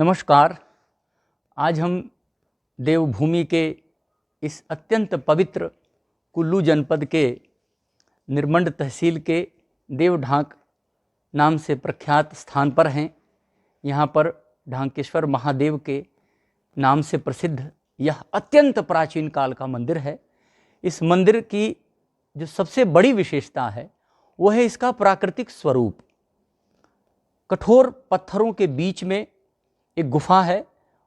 नमस्कार। आज हम देवभूमि के इस अत्यंत पवित्र कुल्लू जनपद के निरमंड तहसील के देवढांक नाम से प्रख्यात स्थान पर हैं। यहाँ पर ढांकेश्वर महादेव के नाम से प्रसिद्ध यह अत्यंत प्राचीन काल का मंदिर है। इस मंदिर की जो सबसे बड़ी विशेषता है वह है इसका प्राकृतिक स्वरूप। कठोर पत्थरों के बीच में एक गुफा है।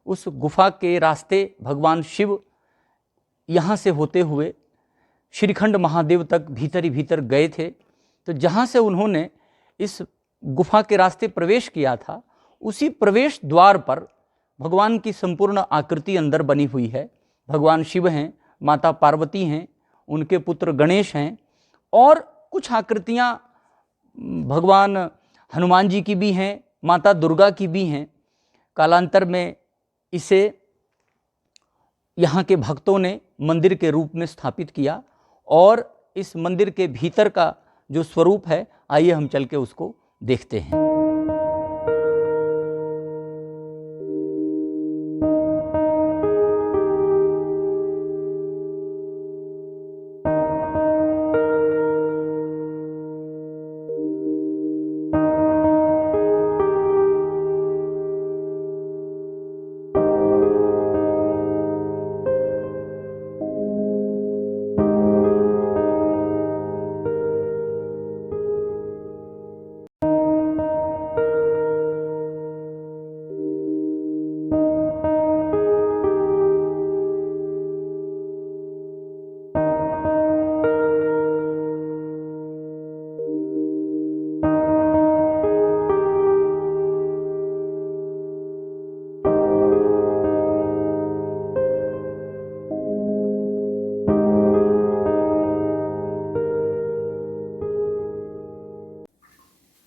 उस गुफा के रास्ते भगवान शिव यहाँ से होते हुए श्रीखंड महादेव तक भीतर ही भीतर गए थे। तो जहाँ से उन्होंने इस गुफा के रास्ते प्रवेश किया था, उसी प्रवेश द्वार पर भगवान की संपूर्ण आकृति अंदर बनी हुई है। भगवान शिव हैं, माता पार्वती हैं, उनके पुत्र गणेश हैं और कुछ आकृतियाँ भगवान हनुमान जी की भी हैं, माता दुर्गा की भी हैं। कालांतर में इसे यहाँ के भक्तों ने मंदिर के रूप में स्थापित किया और इस मंदिर के भीतर का जो स्वरूप है, आइए हम चल के उसको देखते हैं।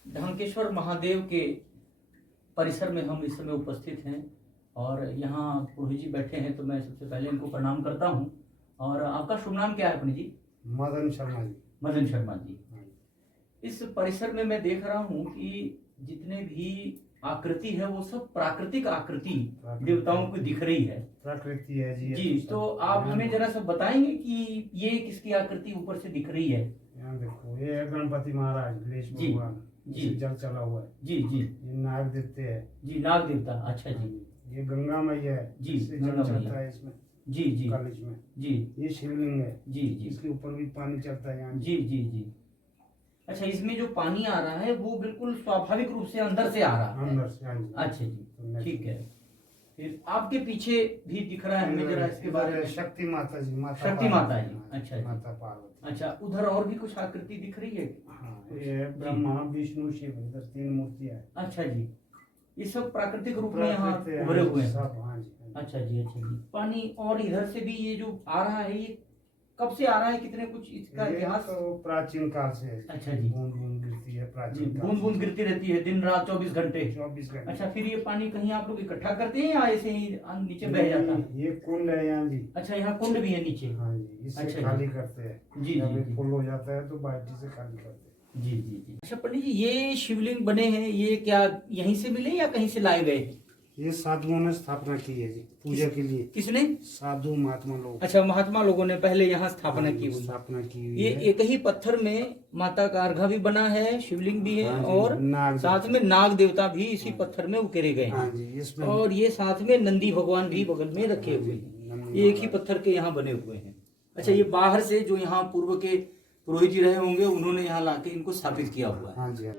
ढांकेश्वर महादेव के परिसर में हम इस समय उपस्थित हैं और यहाँ पुरोहित जी बैठे हैं। तो मैं सबसे पहले इनको प्रणाम करता हूँ। और आपका शुभ नाम क्या है पुरोहित जी? मदन शर्मा जी। मदन शर्मा जी। इस परिसर में मैं देख रहा हूँ कि जितने भी आकृति है वो सब प्राकृतिक आकृति देवताओं को दिख रही है। प्रकृति है जी। जी, तो आप हमें जरा सा बताएंगे कि ये किसकी आकृति ऊपर से दिख रही है? यहाँ देखो, ये है गणपति महाराज गणेश भगवान जी, जल चला हुआ है। जी जी। ये नाग देवते है जी, नाग देवता। अच्छा जी। ये गंगा मैया है जी, जल चलता है इसमें। जी जी। कलश में जी। ये शिवलिंग है। जी जी। इसके ऊपर भी पानी चलता है यहाँ। जी जी जी। अच्छा, इसमें जो पानी आ रहा है वो बिल्कुल स्वाभाविक रूप से अंदर से आ रहा है? अंदर से। अच्छा जी, ठीक है। फिर आपके पीछे भी दिख रहा है, हमें जरा इसके बारे में। शक्ति माता जी। शक्ति माता जी। अच्छा, माता पार्वती। अच्छा, उधर और भी कुछ आकृति दिख रही है? हाँ, ये ब्रह्मा विष्णु शिव, इधर 3 मूर्तियां है। अच्छा जी, ये सब प्राकृतिक रूप में यहाँ उभरे हुए हैं सब। हाँ जी। अच्छा जी, अच्छा जी। पानी और इधर से भी ये जो आ रहा है, ये कब से आ रहा है? कितने कुछ इसका इतिहास? तो प्राचीन काल से है। अच्छा जी। बूंद बूंद गिरती है प्राचीन काल। बूंद बूंद गिरती रहती है दिन रात 24 घंटे। 24 घंटे। अच्छा, फिर ये पानी कहीं आप लोग इकट्ठा करते हैं या ऐसे ही नीचे बह जाता है? ये कुंड है यहाँ जी। अच्छा, यहाँ कुंड भी है नीचे? हाँ जी, इससे अच्छा खाली करते हैं। जी जब जी। फुल हो जाता है तो बाल्टी से खाली करते हैं। जी जी जी। अच्छा पंडित जी, ये शिवलिंग बने हैं, ये क्या यहीं से मिले या कहीं से लाए गए? ये साधुओं ने स्थापना की है जी, पूजा के लिए। किसने? साधु महात्मा लोग। अच्छा, महात्मा लोगों ने पहले यहाँ स्थापना की हुई। स्थापना की हुई ये है। एक ही पत्थर में माता का अर्घा भी बना है, शिवलिंग भी है, हाँ जी, और नाग साथ में नाग देवता भी इसी पत्थर में उकेरे गए हाँ हैं। जी, इसमें और ये साथ में नंदी भगवान भी बगल में रखे हुए हैं। नंदी ये एक ही पत्थर के यहाँ बने हुए हैं। अच्छा, ये बाहर से जो यहाँ पूर्व के पुरोहित जी रहे होंगे, उन्होंने यहाँ लाके इनको स्थापित किया हुआ है। हाँ जी।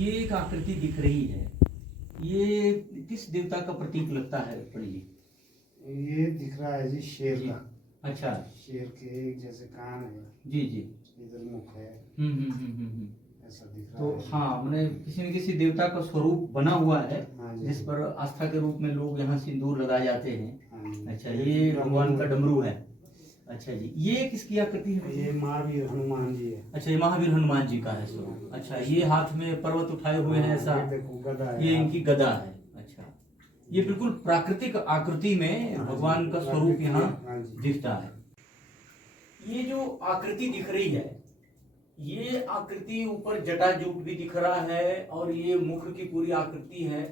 ये एक आकृति दिख रही है, ये किस देवता का प्रतीक लगता है पंडित जी? ये दिख रहा है जी शेर जी। का। अच्छा। शेर के एक जैसे कान है, जी जी। इधर मुख है, हम्म। ऐसा दिख रहा तो है। हाँ, मैंने किसी न किसी देवता का स्वरूप बना हुआ है, हाँ जी। जिस पर आस्था के रूप में लोग यहाँ सिंदूर लगाए जाते हैं। हाँ जी। अच्छा, ये भगवान का डमरू है। अच्छा जी, ये किसकी आकृति है? ये महावीर हनुमान जी है। अच्छा, ये महावीर हनुमान जी का है स्वरूप। अच्छा, ये हाथ में पर्वत उठाए हुए हैं ऐसा? ये देखो गदा है। ये इनकी गदा है। अच्छा, ये बिल्कुल प्राकृतिक आकृति में भगवान का स्वरूप यहाँ दिखता है। ये जो आकृति दिख रही है, ये आकृति ऊपर जटाजूट भी दिख रहा है, और ये मुख की पूरी आकृति है,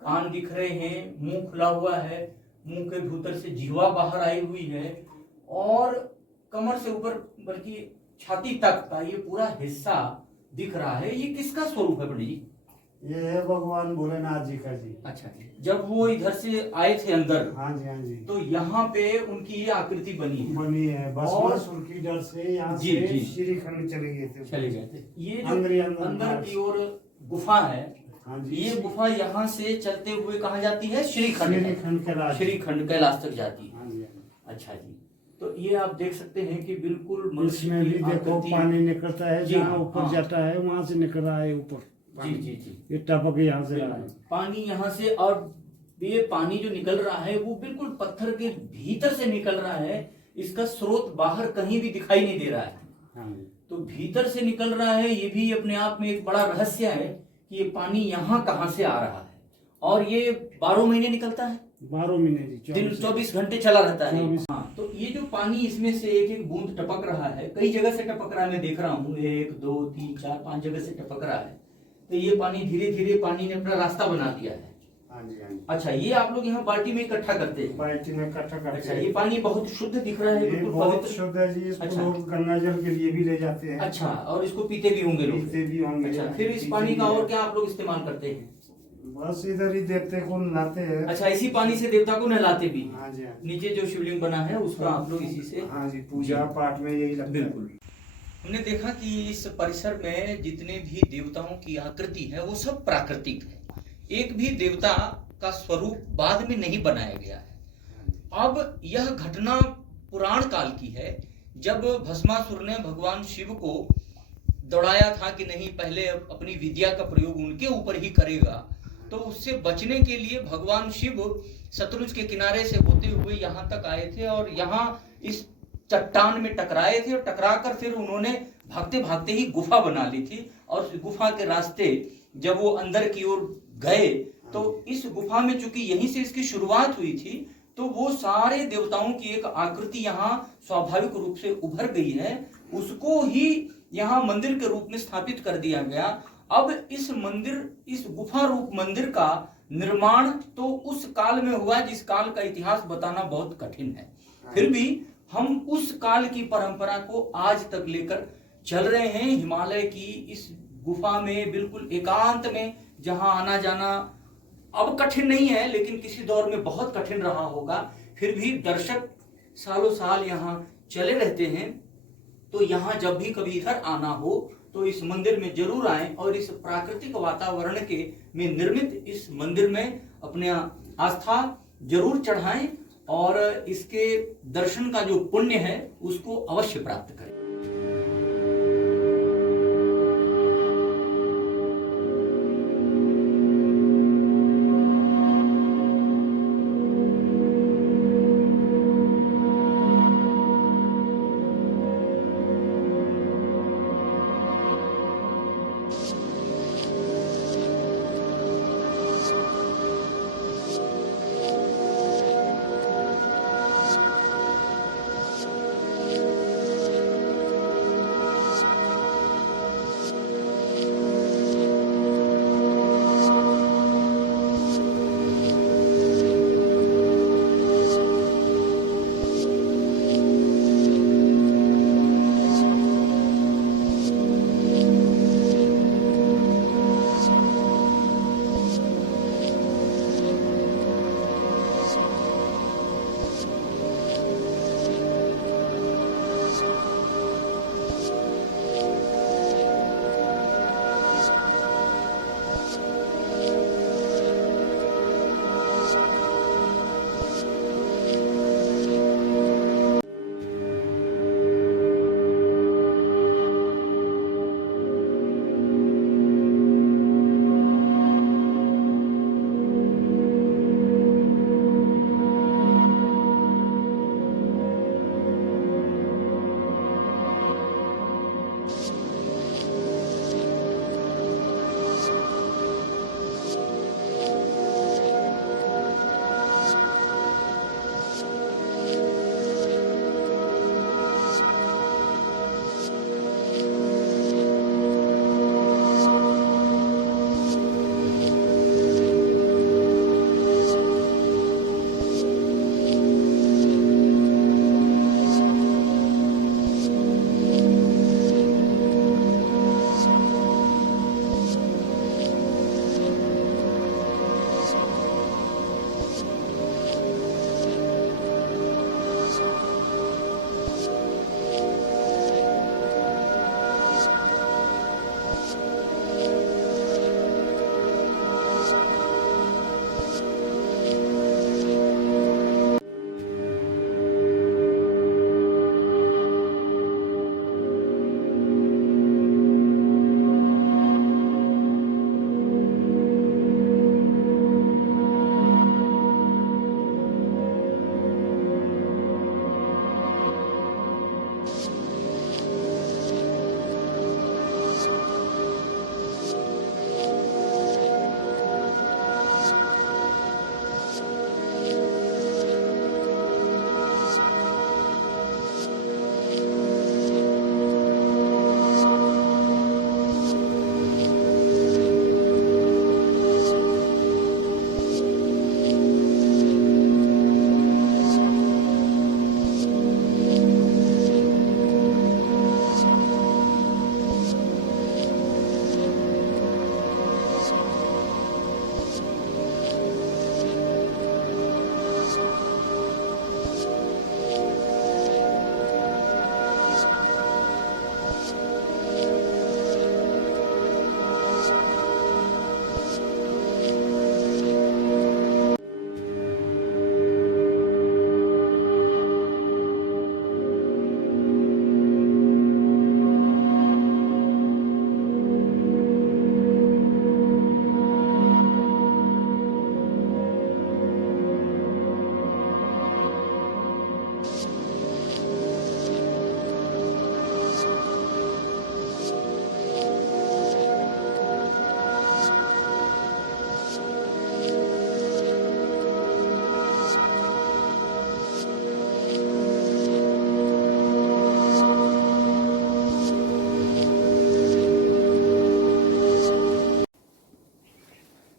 कान दिख रहे हैं, मुंह खुला हुआ है, मुंह के भीतर से जीवा बाहर आई हुई है, और कमर से ऊपर बल्कि छाती तक का ये पूरा हिस्सा दिख रहा है। ये किसका स्वरूप है पंडित जी? ये है भगवान भोलेनाथ जी का जी। अच्छा, जब वो इधर से आए थे अंदर, हाँ जी हाँ जी, तो यहाँ पे उनकी ये आकृति बनी है। भस्मासुर की डर से यहाँ जी, से जी। श्रीखंड चले गए थे। चले गए थे। ये अंदर जो अंदर की ओर गुफा है, हाँ जी, ये गुफा यहाँ से चलते हुए कहाँ जाती है? श्रीखंड कैलाश। श्रीखंड कैलाश तक जाती है। हाँ जी। अच्छा जी, तो ये आप देख सकते हैं कि बिल्कुल इसमें भी देखो पानी निकलता है, जी, जहाँ ऊपर हाँ। जाता है वहां से निकल रहा है ऊपर। जी जी जी, ये टपक यहाँ से रहा है पानी यहाँ से, और ये पानी जो निकल रहा है वो बिल्कुल पत्थर के भीतर से निकल रहा है। इसका स्रोत बाहर कहीं भी दिखाई नहीं दे रहा है। हाँ जी। तो भीतर से निकल रहा है, ये भी अपने आप में एक बड़ा रहस्य है कि ये पानी यहाँ कहाँ से आ रहा है। और ये 12 महीने निकलता है, 12 महीने जी, दिन 24 घंटे चला रहता है। 24। हाँ, तो ये जो पानी इसमें से एक एक बूंद टपक रहा है, कई जगह से टपक रहा है, मैं देख रहा हूँ 1 2 3 4 5 जगह से टपक रहा है। तो ये पानी धीरे धीरे पानी ने अपना रास्ता बना दिया है। हाँ जी हाँ जी। अच्छा, ये आप लोग यहाँ बाल्टी में इकट्ठा करते हैं? बाल्टी में इकट्ठा करते अच्छा, हैं। ये पानी बहुत शुद्ध दिख रहा है, ये बिल्कुल बहुत पवित्र। शुद्ध है जी। इसको अच्छा। लोग गंगा जल के लिए भी ले जाते हैं। अच्छा, और इसको पीते भी होंगे लोग? पीते भी होंगे। अच्छा, फिर इस पानी का और क्या आप लोग इस्तेमाल करते हैं? बस इधर ही देवते को नहाते हैं। अच्छा, इसी पानी से देवता को नहलाते भी? हाँ जी हाँ जी। नीचे जो शिवलिंग बना है उसका आप लोग इसी से? हाँ जी, पूजा पाठ में यही लगता है। बिल्कुल। हमने देखा कि इस परिसर में जितने भी देवताओं की आकृति है वो सब प्राकृतिक है। एक भी देवता का स्वरूप बाद में नहीं बनाया गया है। अब यह घटना पुराण काल की है, जब भस्मासुर ने भगवान शिव को दौड़ाया था कि नहीं, पहले अपनी विद्या का प्रयोग उनके ऊपर ही करेगा। तो उससे बचने के लिए भगवान शिव सतलुज के किनारे से होते हुए यहाँ तक आए थे, और यहाँ इस चट्टान में टकराए थे, और टकरा कर फिर उन्होंने भागते भागते ही गुफा बना ली थी। और उस गुफा के रास्ते जब वो अंदर की ओर गए, तो इस गुफा में चूंकि यहीं से इसकी शुरुआत हुई थी, तो वो सारे देवताओं की एक आकृति यहाँ स्वाभाविक रूप से उभर गई है। उसको ही यहाँ मंदिर के रूप में स्थापित कर दिया गया। अब इस मंदिर, इस गुफा रूप मंदिर का निर्माण तो उस काल में हुआ जिस काल का इतिहास बताना बहुत कठिन है। फिर भी हम उस काल की परंपरा को आज तक लेकर चल रहे हैं। हिमालय की इस गुफा में बिल्कुल एकांत में, जहां आना जाना अब कठिन नहीं है, लेकिन किसी दौर में बहुत कठिन रहा होगा, फिर भी दर्शक सालों साल यहाँ चले रहते हैं। तो यहाँ जब भी कभी इधर आना हो तो इस मंदिर में जरूर आएं, और इस प्राकृतिक वातावरण के में निर्मित इस मंदिर में अपने आस्था जरूर चढ़ाएं, और इसके दर्शन का जो पुण्य है उसको अवश्य प्राप्त करें।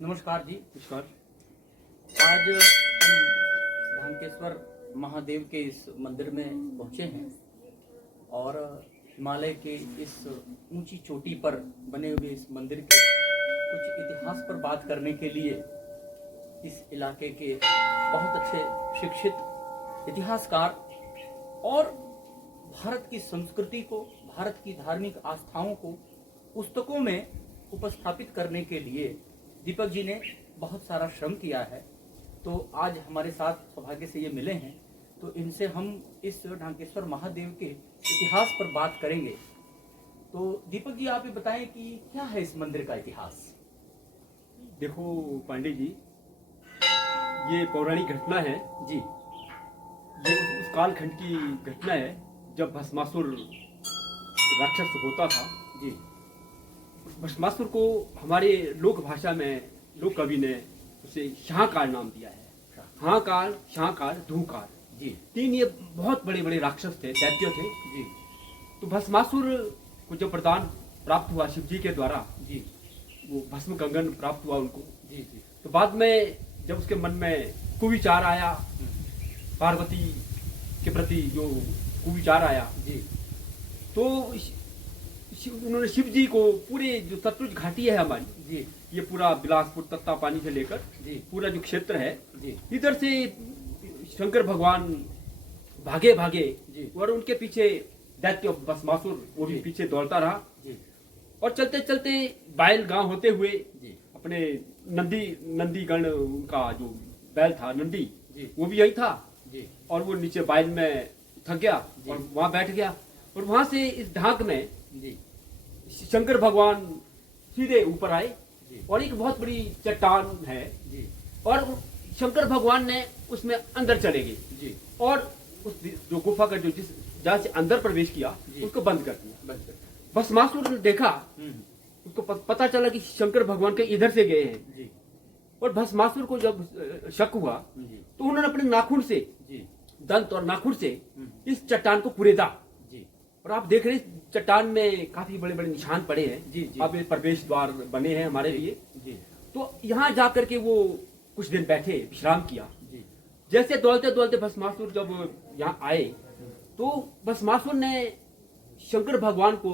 नमस्कार जी। नमस्कार। आज हम ढांकेश्वर महादेव के इस मंदिर में पहुंचे हैं और हिमालय के इस ऊंची चोटी पर बने हुए इस मंदिर के कुछ इतिहास पर बात करने के लिए इस इलाके के बहुत अच्छे शिक्षित इतिहासकार और भारत की संस्कृति को, भारत की धार्मिक आस्थाओं को पुस्तकों में उपस्थापित करने के लिए दीपक जी ने बहुत सारा श्रम किया है। तो आज हमारे साथ सौभाग्य से ये मिले हैं, तो इनसे हम इस ढांकेश्वर महादेव के इतिहास पर बात करेंगे। तो दीपक जी, आप ये बताएं कि क्या है इस मंदिर का इतिहास? देखो पांडे जी, ये पौराणिक घटना है जी। ये उस कालखंड की घटना है जब भस्मासुर राक्षस होता था जी। भस्मासुर को हमारे लोक भाषा में लोक कवि ने उसे शाहकाल नाम दिया है। हाकाल, शाहकाल, धूकाल जी। तीन ये बहुत बड़े बड़े राक्षस थे, दैत्य थे जी। तो भस्मासुर को जब वरदान प्राप्त हुआ शिव जी के द्वारा, जी। वो भस्म कंगन प्राप्त हुआ उनको, जी। जी। तो बाद में जब उसके मन में कुविचार आया, पार्वती के प्रति जो कुविचार आया जी। तो उन्होंने शिव जी को पूरे जो सतलुज घाटी है हमारी, जी। ये पूरा बिलासपुर तत्ता पानी से लेकर जी। पूरा जो क्षेत्र है, जी। इधर से शंकर भगवान भागे भागे जी। और उनके पीछे दैत्य भस्मासुर वो भी जी। पीछे दौड़ता रहा जी। और चलते चलते बैल गांव होते हुए जी। अपने नंदीगण, उनका जो बैल था नंदी, जी। वो भी यही था जी। और वो नीचे बैल में थक गया जी। और वहां बैठ गया और वहां से इस ढाक में जी। शंकर भगवान सीधे ऊपर आए जी। और एक बहुत बड़ी चट्टान है जी। और शंकर भगवान ने उसमें अंदर चले गए जी। और उस जो गुफा का जो जिस जहाँ से अंदर प्रवेश किया जी। उसको बंद कर दिया। बंद कर। भस्मासुर ने देखा, उसको पता चला कि शंकर भगवान के इधर से गए हैं जी। और भस्मासुर को जब शक हुआ जी। तो उन्होंने अपने नाखून से, जी। दंत और नाखून से इस चट्टान को कुरेदा जी। और आप देख रहे हैं चट्टान में काफी बड़े बड़े निशान पड़े हैं। जी। जी। अब ये प्रवेश द्वार बने हैं हमारे लिए। जी। तो यहाँ जाकर के वो कुछ दिन बैठे, विश्राम किया। जी। जैसे दौड़ते दौड़ते भस्मासुर जब यहाँ आए तो भस्मासुर ने शंकर भगवान को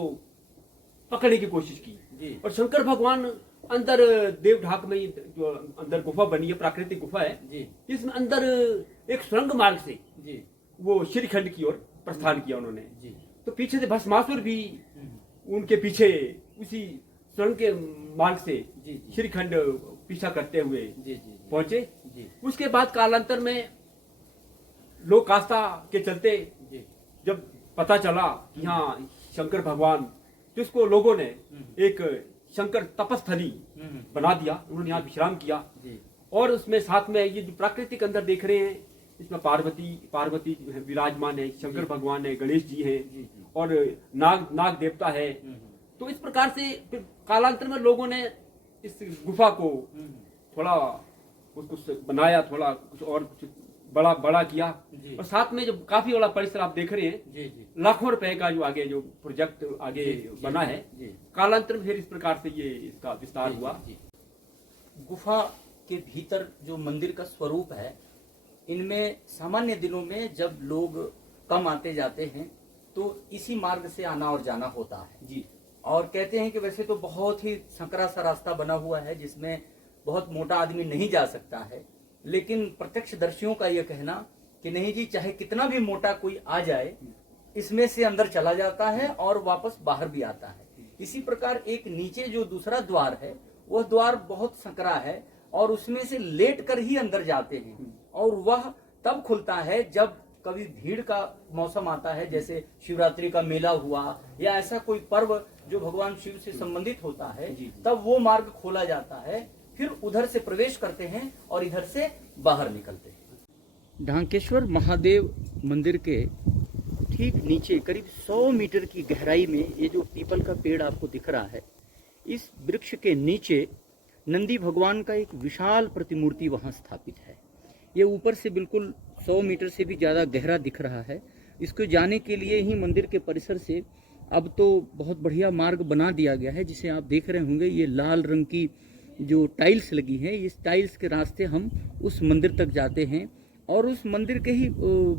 पकड़ने की कोशिश की जी। और शंकर भगवान अंदर देवढाक में जो अंदर गुफा बनी है, प्राकृतिक गुफा है जी। इसमें अंदर एक सुरंग मार्ग से जी। वो श्रीखंड की ओर प्रस्थान किया उन्होंने। जी। तो पीछे से भस्मासुर भी उनके पीछे उसी सुरंग के मार्ग से जी। श्रीखंड पीछा करते हुए जी। जी। पहुंचे। जी। उसके बाद कालांतर में लोक आस्था के चलते जी। जब पता चला कि यहाँ शंकर भगवान, जिसको लोगों ने एक शंकर तपस्थली बना दिया, उन्होंने यहाँ विश्राम किया। जी। और उसमें साथ में ये जो प्राकृतिक अंदर देख रहे हैं, इसमें पार्वती जो है विराजमान है, शंकर भगवान है, गणेश जी हैं और नाग देवता है। तो इस प्रकार से फिर कालांतर में लोगों ने इस गुफा को थोड़ा उसको बनाया, थोड़ा कुछ और कुछ बड़ा किया और साथ में जो काफी बड़ा परिसर आप देख रहे हैं, जी। जी। लाखों रुपए का जो आगे जो प्रोजेक्ट आगे बना है, कालांतर में फिर इस प्रकार से ये इसका विस्तार हुआ। गुफा के भीतर जो मंदिर का स्वरूप है, इनमें सामान्य दिनों में जब लोग कम आते जाते हैं तो इसी मार्ग से आना और जाना होता है जी। और कहते हैं कि वैसे तो बहुत ही संकरा सा रास्ता बना हुआ है जिसमें बहुत मोटा आदमी नहीं जा सकता है, लेकिन प्रत्यक्षदर्शियों का यह कहना कि नहीं जी, चाहे कितना भी मोटा कोई आ जाए, इसमें से अंदर चला जाता है और वापस बाहर भी आता है। इसी प्रकार एक नीचे जो दूसरा द्वार है, वह द्वार बहुत संकरा है और उसमें से लेट कर ही अंदर जाते हैं और वह तब खुलता है जब कभी भीड़ का मौसम आता है, जैसे शिवरात्रि का मेला हुआ या ऐसा कोई पर्व जो भगवान शिव से संबंधित होता है, तब वो मार्ग खोला जाता है, फिर उधर से प्रवेश करते हैं और इधर से बाहर निकलते हैं। ढांकेश्वर महादेव मंदिर के ठीक नीचे करीब 100 मीटर की गहराई में ये जो पीपल का पेड़ आपको दिख रहा है, इस वृक्ष के नीचे नंदी भगवान का एक विशाल प्रतिमूर्ति वहां स्थापित है। ये ऊपर से बिल्कुल 100 मीटर से भी ज़्यादा गहरा दिख रहा है। इसको जाने के लिए ही मंदिर के परिसर से अब तो बहुत बढ़िया मार्ग बना दिया गया है, जिसे आप देख रहे होंगे। ये लाल रंग की जो टाइल्स लगी हैं, इस टाइल्स के रास्ते हम उस मंदिर तक जाते हैं और उस मंदिर के ही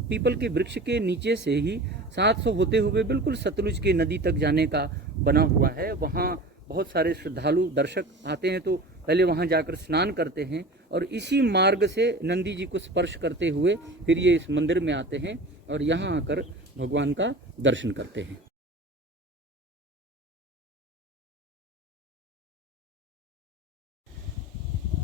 पीपल के वृक्ष के नीचे से ही 700 होते हुए बिल्कुल सतलुज की नदी तक जाने का बना हुआ है। वहाँ बहुत सारे श्रद्धालु दर्शक आते हैं तो पहले वहाँ जाकर स्नान करते हैं और इसी मार्ग से नंदी जी को स्पर्श करते हुए फिर ये इस मंदिर में आते हैं और यहाँ आकर भगवान का दर्शन करते हैं।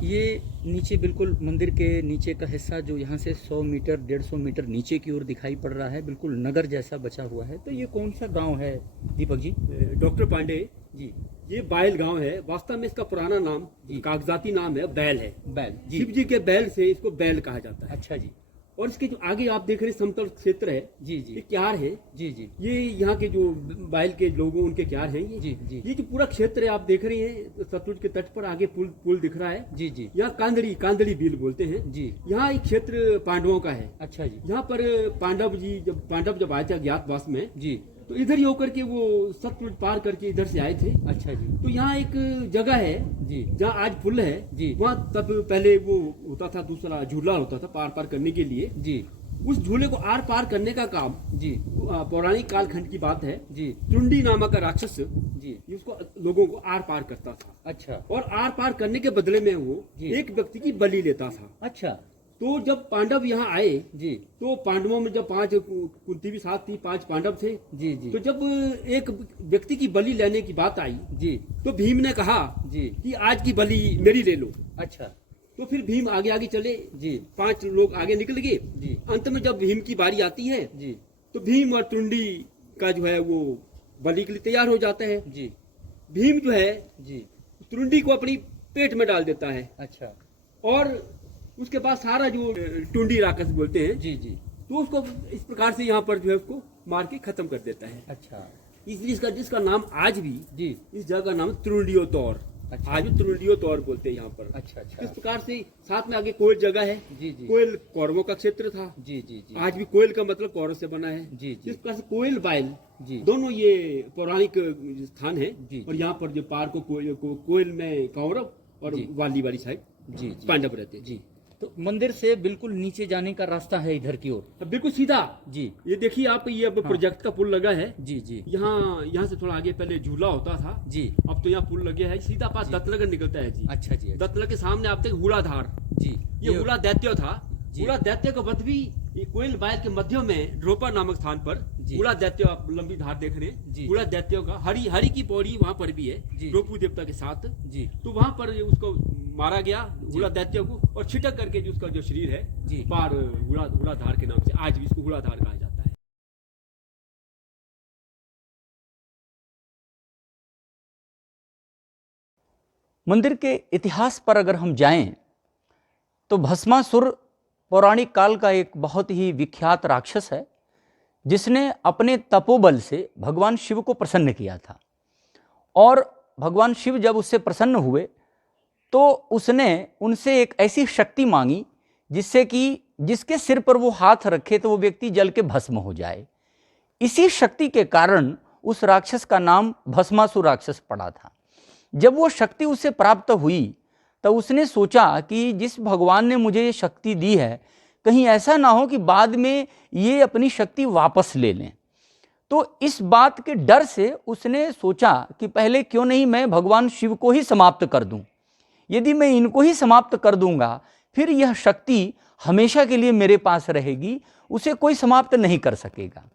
ये नीचे बिल्कुल मंदिर के नीचे का हिस्सा जो यहाँ से 100 मीटर 150 मीटर नीचे की ओर दिखाई पड़ रहा है, बिल्कुल नगर जैसा बचा हुआ है। तो ये कौन सा गांव है दीपक जी? डॉक्टर पांडे जी, ये बैल गांव है। वास्तव में इसका पुराना नाम कागजाती नाम है बैल है। बैल जी, शिव जी के बैल से इसको बैल कहा जाता है। अच्छा जी। और इसके जो आगे आप देख रहे हैं समतल क्षेत्र है, जी जी, ये क्यार है। जी जी, ये यहाँ के जो बैल के लोगों उनके क्यार हैं ये। जी जी, ये जो पूरा क्षेत्र है आप देख रहे हैं, सतलुज के तट पर आगे पुल दिख रहा है। जी जी, यहाँ कांदड़ी बील बोलते हैं जी, यहाँ एक क्षेत्र पांडवों का है। अच्छा जी, यहाँ पर पांडव जब आए थे अज्ञातवास में, जी, तो इधर ही होकर के वो सतलुज पार करके इधर से आए थे। अच्छा जी, तो यहाँ एक जगह है जी, जहाँ आज पुल है जी, वहाँ तब पहले वो होता था, दूसरा झूला होता था पार करने के लिए। जी, उस झूले को आर पार करने का काम, जी, पौराणिक कालखंड की बात है, जी, टुंडी नामक का राक्षस जी, उसको लोगों को आर पार करता था। अच्छा, और आर पार करने के बदले में वो जी, एक व्यक्ति की बलि लेता था। अच्छा तो जब पांडव यहाँ आए जी, तो पांडवों में जब 5 कुंती भी साथ थी, 5 पांडव थे। जी जी, तो जब एक व्यक्ति की बलि लेने की बात आई जी, तो भीम ने कहा जी, कि आज की बलि मेरी ले लो। अच्छा, तो फिर भीम आगे आगे चले, जी, 5 लोग आगे निकल गए। जी, अंत में जब भीम की बारी आती है जी, तो भीम और टुंडी का जो है वो बलि के लिए तैयार हो जाते हैं। जी, भीम जो है जी, टुंडी को अपनी पेट में डाल देता है अच्छा, और उसके बाद सारा जो टुंडी राक्षस बोलते हैं, जी जी, तो उसको इस प्रकार से यहाँ पर जो है उसको मार के खत्म कर देता है। अच्छा, इसलिए जिसका नाम आज भी, जी, इस जगह का नाम त्रुंडियो तौर, अच्छा, आज भी त्रुंडियो तौर बोलते हैं यहाँ पर। अच्छा, अच्छा, इस प्रकार से साथ में आगे कोयल जगह है। जी जी, कोयल कौरवों का क्षेत्र था। जी जी, जी, आज भी कोयल का मतलब कौरव से बना है। जी जी, इस प्रकार से कोयल बैल जी, दोनों ये पौराणिक स्थान है। जी, और यहाँ पर जो पार को कोयल में कौरव और जी, वाली साइड जी, जी, पांडव रहते हैं। जी। तो मंदिर से बिल्कुल नीचे जाने का रास्ता है इधर की ओर? अब बिल्कुल सीधा। जी, ये देखिए आप, ये अब प्रोजेक्ट का पुल लगा है। जी जी, यहाँ से थोड़ा आगे पहले झूला होता था, जी, अब तो यहाँ पुल लगे है। सीधा पास दत्तनगर निकलता है जी। अच्छा जी, अच्छा, दत्तनगर के सामने आप देखें हुड़ाधार, जी, ये हुड़ा दैत्य था। जी। हुड़ा दैत्य का वध भी ये कोयल बैल के मध्य में ड्रोपा नामक स्थान पर जी। हुड़ा दैत्य, आप लंबी धार देख रहे जी। हैं, हुड़ा दैत्य का हरि की पौड़ी वहाँ पर भी है, जी। ड्रोपू देवता के साथ। जी, तो वहाँ पर उसको मारा गया हुड़ा दैत्य को, और छिटक करके जो उसका जो शरीर है जी, पार हुड़ा धार के नाम से आज भी इसको हुड़ा धार कहा जाता है। मंदिर के इतिहास पर अगर हम जाएं तो भस्मासुर पौराणिक काल का एक बहुत ही विख्यात राक्षस है जिसने अपने तपोबल से भगवान शिव को प्रसन्न किया था। और भगवान शिव जब उससे प्रसन्न हुए तो उसने उनसे एक ऐसी शक्ति मांगी जिससे कि जिसके सिर पर वो हाथ रखे तो वो व्यक्ति जल के भस्म हो जाए। इसी शक्ति के कारण उस राक्षस का नाम भस्मासुर राक्षस पड़ा था। जब वो शक्ति उसे प्राप्त हुई तो उसने सोचा कि जिस भगवान ने मुझे ये शक्ति दी है कहीं ऐसा ना हो कि बाद में ये अपनी शक्ति वापस ले लें। तो इस बात के डर से उसने सोचा कि पहले क्यों नहीं मैं भगवान शिव को ही समाप्त कर दूं। यदि मैं इनको ही समाप्त कर दूंगा फिर यह शक्ति हमेशा के लिए मेरे पास रहेगी, उसे कोई समाप्त नहीं कर सकेगा।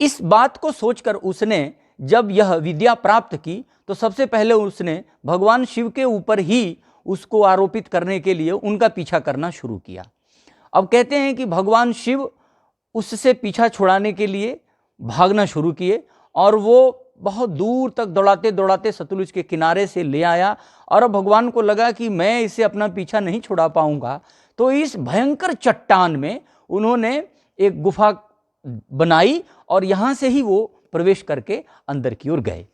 इस बात को सोचकर उसने जब यह विद्या प्राप्त की तो सबसे पहले उसने भगवान शिव के ऊपर ही उसको आरोपित करने के लिए उनका पीछा करना शुरू किया। अब कहते हैं कि भगवान शिव उससे पीछा छुड़ाने के लिए भागना शुरू किए और वो बहुत दूर तक दौड़ाते दौड़ाते सतलुज के किनारे से ले आया। और अब भगवान को लगा कि मैं इसे अपना पीछा नहीं छुड़ा पाऊंगा, तो इस भयंकर चट्टान में उन्होंने एक गुफा बनाई और यहाँ से ही वो प्रवेश करके अंदर की ओर गए।